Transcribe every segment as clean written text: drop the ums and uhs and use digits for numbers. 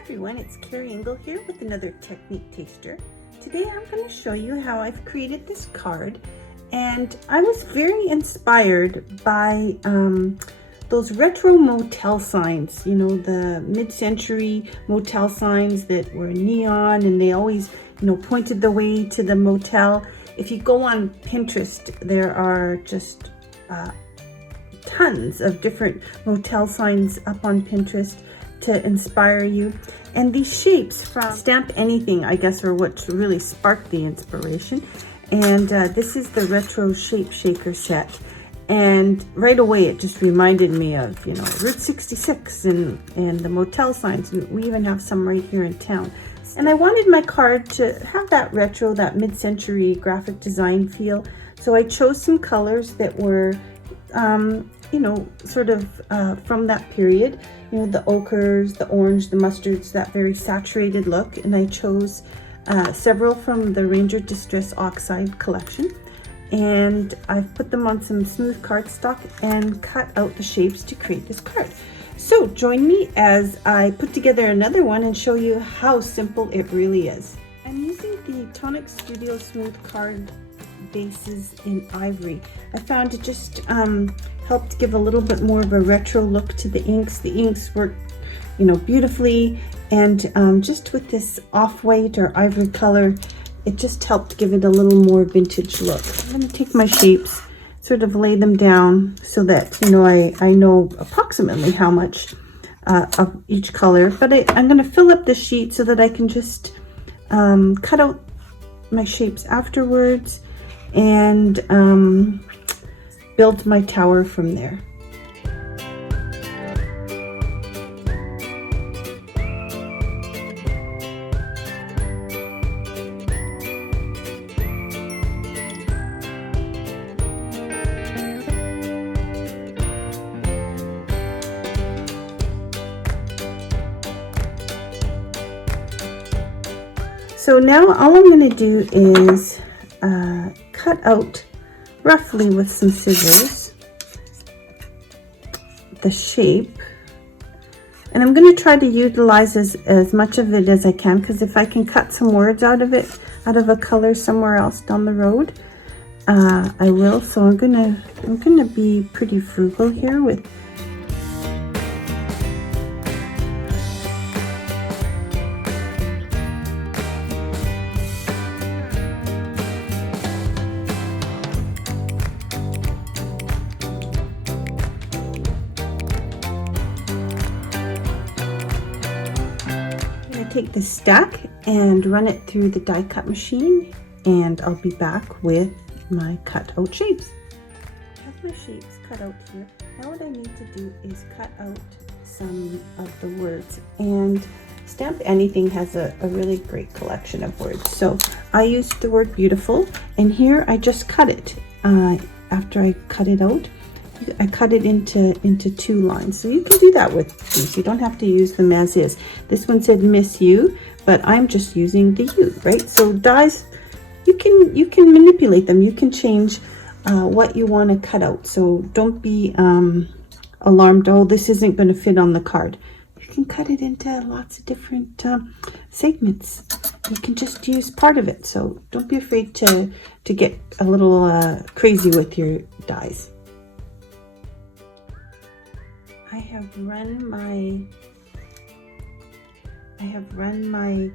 everyone, it's Kerry Engel here with another Technique Taster. Today I'm going to show you how I've created this card, and I was very inspired by those retro motel signs, you know, the mid-century motel signs that were neon and they always, you know, pointed the way to the motel. If you go on Pinterest, there are just tons of different motel signs up on Pinterest to inspire you. And these shapes from Stamp Anything, I guess, are what really sparked the inspiration. And this is the retro shape shaker set. And right away, it just reminded me of, you know, Route 66 and the motel signs. And we even have some right here in town. And I wanted my card to have that retro, that mid-century graphic design feel. So I chose some colors that were, you know, sort of from that period. You know, the ochres, the orange, the mustards, that very saturated look. And I chose several from the Ranger Distress Oxide collection. And I've put them on some smooth cardstock and cut out the shapes to create this card. So join me as I put together another one and show you how simple it really is. I'm using the Tonic Studio Smooth Card bases in Ivory. I found it just helped give a little bit more of a retro look to the inks. The inks work, you know, beautifully, and just with this off-white or ivory color, it just helped give it a little more vintage look. I'm going to take my shapes, sort of lay them down so that, you know, I know approximately how much of each color, but I'm going to fill up the sheet so that I can just cut out my shapes afterwards and build my tower from there. So now all I'm going to do is cut out roughly with some scissors the shape, and I'm going to try to utilize as much of it as I can, because if I can cut some words out of it, out of a color somewhere else down the road, I will. So I'm gonna be pretty frugal here with take the stack and run it through the die cut machine, and I'll be back with my cut out shapes. I have my shapes cut out here. Now what I need to do is cut out some of the words, and Stamp Anything has a really great collection of words. So I used the word beautiful, and here I just cut it. After I cut it out, I cut it into two lines. So you can do that with these. You don't have to use them as is. This one said miss you, but I'm just using the U, right? So dies, you can manipulate them. You can change what you want to cut out. So don't be alarmed, oh, this isn't going to fit on the card. You can cut it into lots of different segments. You can just use part of it. So don't be afraid to get a little crazy with your dies. I have run my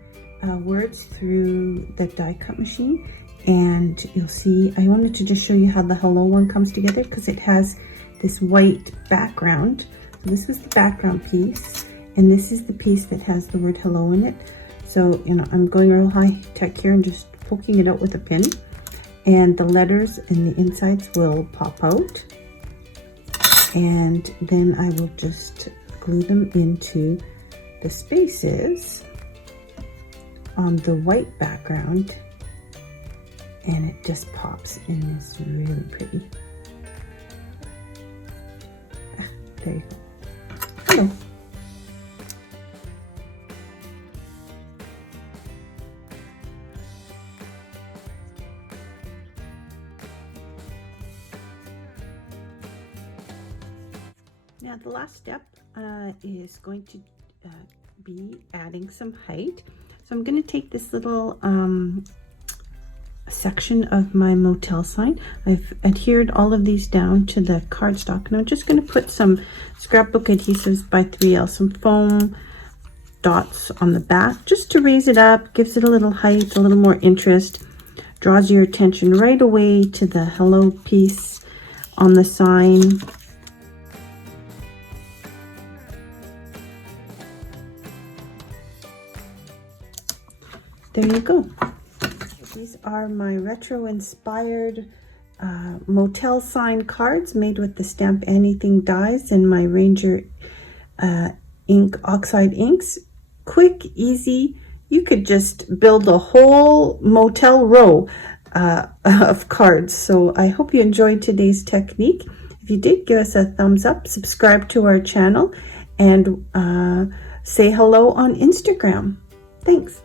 words through the die cut machine, and you'll see I wanted to just show you how the hello one comes together, because it has this white background. So this was the background piece, and this is the piece that has the word hello in it. So, you know, I'm going real high tech here and just poking it out with a pin, and the letters and the insides will pop out. And then I will just glue them into the spaces on the white background, and it just pops and is really pretty. There you go. Hello. Now the last step is going to be adding some height. So I'm going to take this little section of my motel sign. I've adhered all of these down to the cardstock, and I'm just going to put some Scrapbook Adhesives by 3L, some foam dots on the back, just to raise it up, gives it a little height, a little more interest, draws your attention right away to the hello piece on the sign. There you go. These are my retro-inspired motel sign cards made with the Stamp Anything dies and my Ranger ink, Oxide inks. Quick, easy. You could just build a whole motel row of cards. So I hope you enjoyed today's technique. If you did, give us a thumbs up, subscribe to our channel, and say hello on Instagram. Thanks.